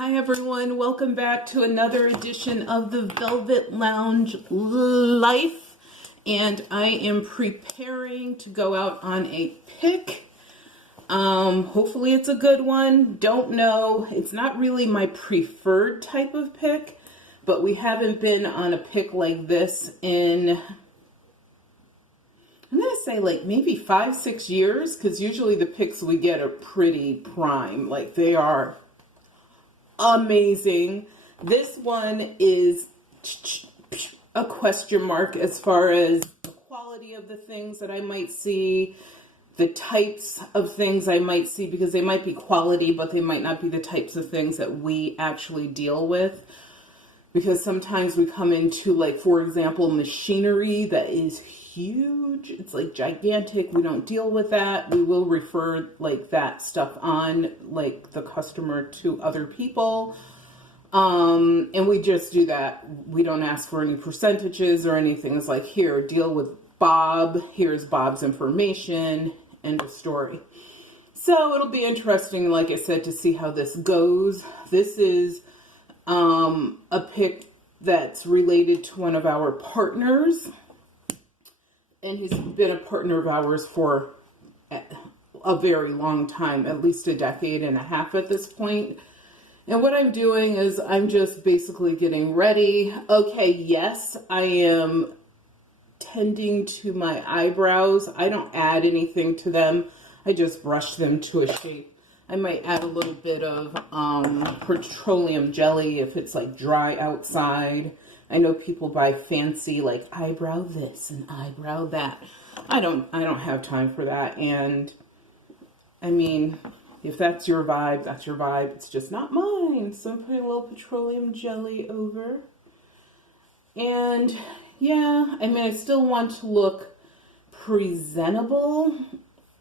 Hi everyone, welcome back to another edition of the Velvet Lounge Life, and I am preparing to go out on a pick. Hopefully it's a good one. Don't know. It's not really my preferred type of pick, but we haven't been on a pick like this in, I'm going to say like maybe 5-6 years, because usually the picks we get are pretty prime. Like they are amazing. This one is a question mark as far as the quality of the things that I might see, the types of things I might see, because they might be quality, but they might not be the types of things that we actually deal with. Because sometimes we come into, like, for example, machinery that is huge. It's like gigantic. We don't deal with that. We will refer like that stuff on, like the customer, to other people. And we just do that. We don't ask for any percentages or anything. It's like, here, deal with Bob. Here's Bob's information. End of story. So it'll be interesting, like I said, to see how this goes. This is a pick that's related to one of our partners, and he's been a partner of ours for a very long time, at least a decade and a half at this point. And what I'm doing is I'm just basically getting ready. Okay, yes, I am tending to my eyebrows. I don't add anything to them. I just brush them to a shape. I might add a little bit of petroleum jelly if it's like dry outside. I know people buy fancy like eyebrow this and eyebrow that. I don't have time for that. And I mean, if that's your vibe, that's your vibe. It's just not mine. So I'm putting a little petroleum jelly over. And yeah, I mean, I still want to look presentable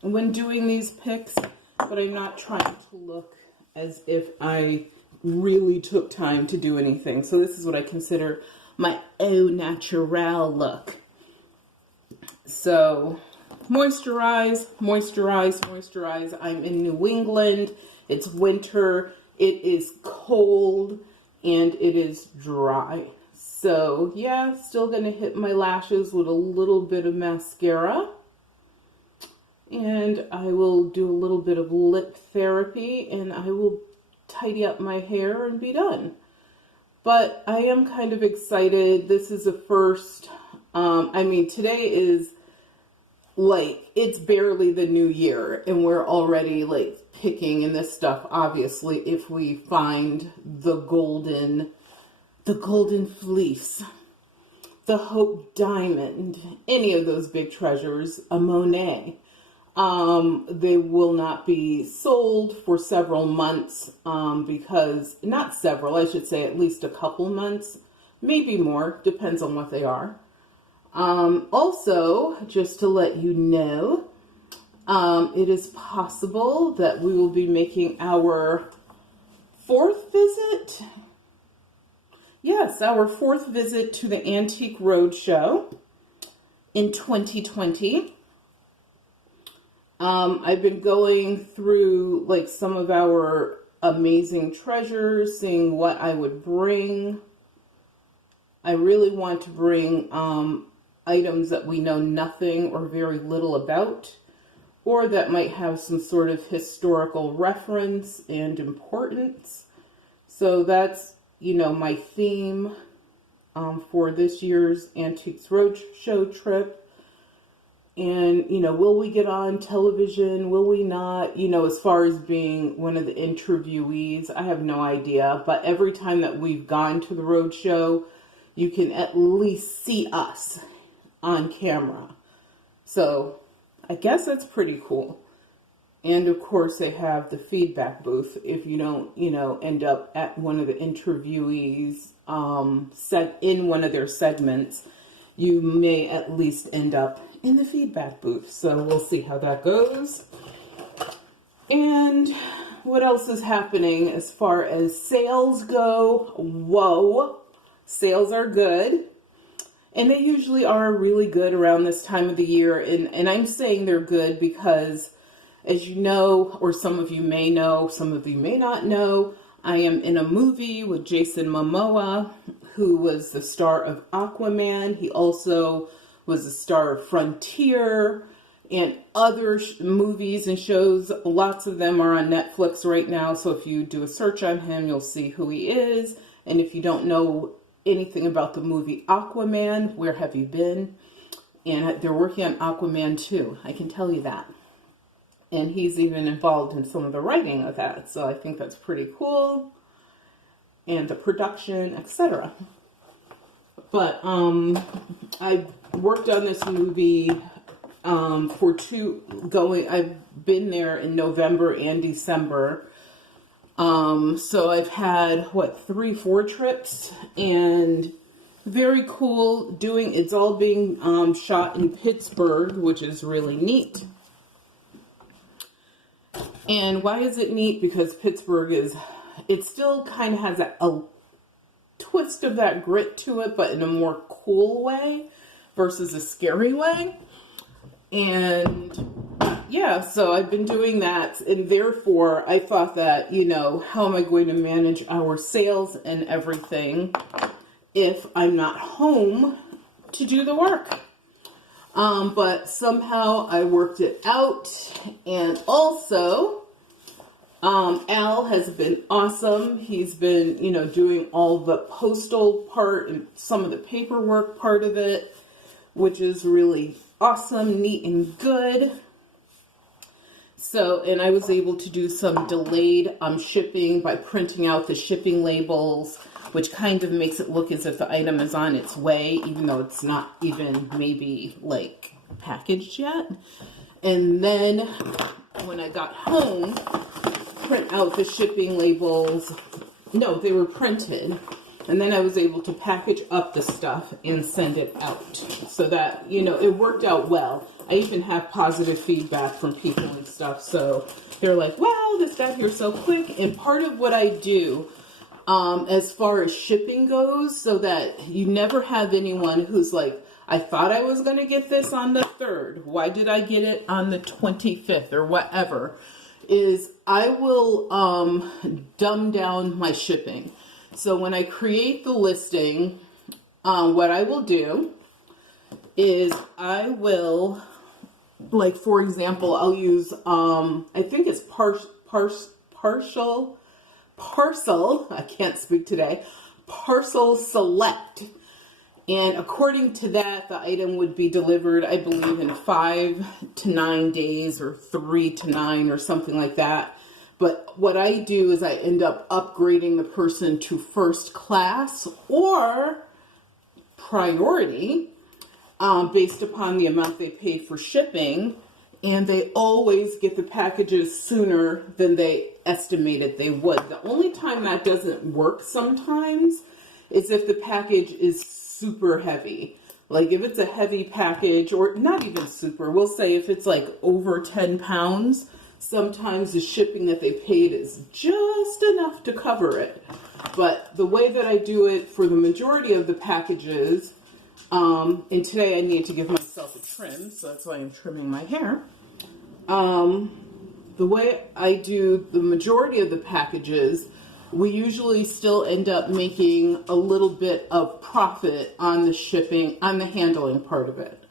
when doing these picks, but I'm not trying to look as if I really took time to do anything. So this is what I consider my au naturel look. So moisturize, moisturize, moisturize. I'm in New England. It's winter. It is cold and it is dry. So yeah, still gonna hit my lashes with a little bit of mascara. And I will do a little bit of lip therapy, and I will tidy up my hair and be done. But I am kind of excited. This is a first. I mean, today is like, it's barely the new year, and we're already like picking in this stuff. Obviously, if we find the golden fleece, the Hope Diamond, any of those big treasures, a Monet. They will not be sold for several months, because, not several, I should say at least a couple months, maybe more, depends on what they are. Also, just to let you know, it is possible that we will be making our fourth visit. Yes, our fourth visit to the Antique Roadshow in 2020. I've been going through like some of our amazing treasures, seeing what I would bring. I really want to bring items that we know nothing or very little about, or that might have some sort of historical reference and importance. So that's, you know, my theme for this year's Antiques Roadshow trip. And, you know, will we get on television? Will we not? You know, as far as being one of the interviewees, I have no idea. But every time that we've gone to the roadshow, you can at least see us on camera. So I guess that's pretty cool. And of course, they have the feedback booth. If you don't, you know, end up at one of the interviewees in one of their segments, you may at least end up in the feedback booth. So we'll see how that goes. And what else is happening as far as sales go? Whoa, sales are good. And they usually are really good around this time of the year. And I'm saying they're good because As you know, or some of you may know, some of you may not know, I am in a movie with Jason Momoa, who was the star of Aquaman. He also was the star of Frontier and other movies and shows. Lots of them are on Netflix right now, so if you do a search on him, you'll see who he is. And if you don't know anything about the movie Aquaman, where have you been? And they're working on Aquaman 2, I can tell you that. And he's even involved in some of the writing of that, so I think that's pretty cool. And the production, etc. But I worked on this movie I've been there in November and December. So I've had, 3-4 trips, and very cool it's all being shot in Pittsburgh, which is really neat. And why is it neat? Because Pittsburgh it still kind of has a twist of that grit to it, but in a more cool way versus a scary way. And yeah, so I've been doing that, and therefore I thought that, how am I going to manage our sales and everything if I'm not home to do the work? But somehow I worked it out, and also Al has been awesome. He's been, doing all the postal part and some of the paperwork part of it, which is really awesome, neat, and good. So, and I was able to do some delayed shipping by printing out the shipping labels, which kind of makes it look as if the item is on its way, even though it's not even maybe packaged yet. And then when I got home, print out the shipping labels. No, they were printed. And then I was able to package up the stuff and send it out. So that, it worked out well. I even have positive feedback from people and stuff. So they're like, wow, this got here so quick. And part of what I do as far as shipping goes, so that you never have anyone who's like, I thought I was going to get this on the 3rd. Why did I get it on the 25th or whatever? Is I will dumb down my shipping. So when I create the listing, what I will do is I will, for example, I'll use, I think it's parcel, I can't speak today, parcel select. And according to that, the item would be delivered, I believe, in 5 to 9 days or 3 to 9 or something like that. But what I do is I end up upgrading the person to first class or priority based upon the amount they paid for shipping. And they always get the packages sooner than they estimated they would. The only time that doesn't work sometimes is if the package is super heavy. If it's a heavy package, or not even super, we'll say if it's over 10 pounds, sometimes the shipping that they paid is just enough to cover it. But the way that I do it for the majority of the packages, and today I need to give myself a trim, so that's why I'm trimming my hair. The way I do the majority of the packages, we usually still end up making a little bit of profit on the shipping, on the handling part of it.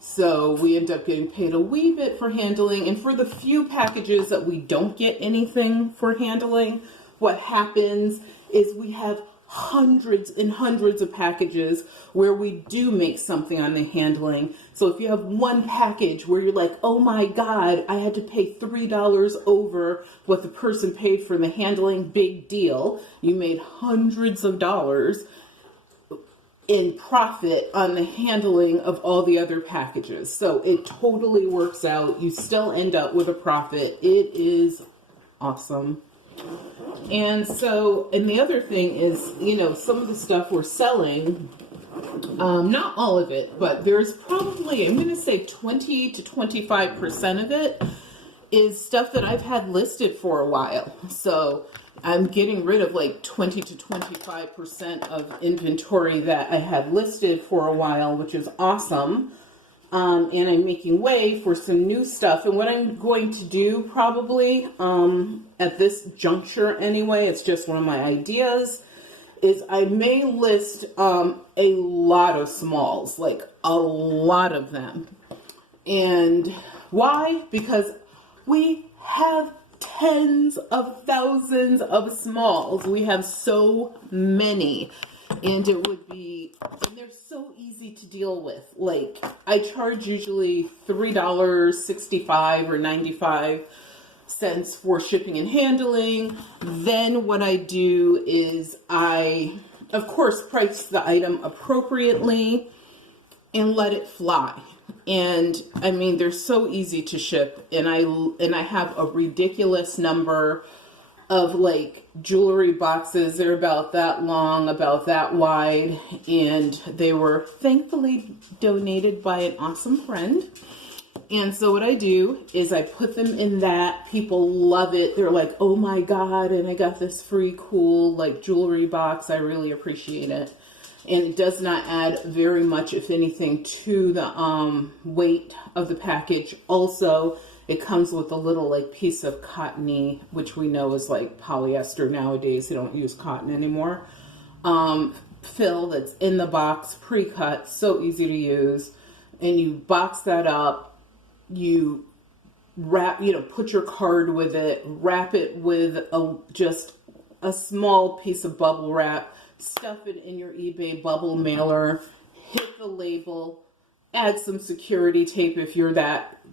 So we end up getting paid a wee bit for handling. And for the few packages that we don't get anything for handling, what happens is we have hundreds and hundreds of packages where we do make something on the handling. So if you have one package where you're like, oh my God, I had to pay $3 over what the person paid for the handling, big deal. You made hundreds of dollars in profit on the handling of all the other packages. So it totally works out. You still end up with a profit. It is awesome. And so, and the other thing is, some of the stuff we're selling, not all of it, but there's probably, I'm going to say 20 to 25% of it is stuff that I've had listed for a while. So I'm getting rid of 20 to 25% of inventory that I had listed for a while, which is awesome. and I'm making way for some new stuff. And what I'm going to do probably at this juncture anyway, it's just one of my ideas, is I may list a lot of smalls, like a lot of them. And why? Because we have tens of thousands of smalls. We have so many. And it would be, and they're so easy to deal with. Like, I charge usually $3.65 or 95 cents for shipping and handling. Then what I do is I, of course, price the item appropriately and let it fly. And I mean, they're so easy to ship, and I have a ridiculous number of like jewelry boxes. They're about that long, about that wide, and they were thankfully donated by an awesome friend. And so what I do is I put them in that. People love it. They're like, oh my God, and I got this free cool like jewelry box. I really appreciate it. And it does not add very much, if anything, to the weight of the package. Also, it comes with a little like piece of cottony, which we know is like polyester nowadays. They don't use cotton anymore. Fill that's in the box, pre-cut, so easy to use. And you box that up. You wrap, put your card with it. Wrap it with just a small piece of bubble wrap. Stuff it in your eBay bubble mailer, hit the label, add some security tape if you're that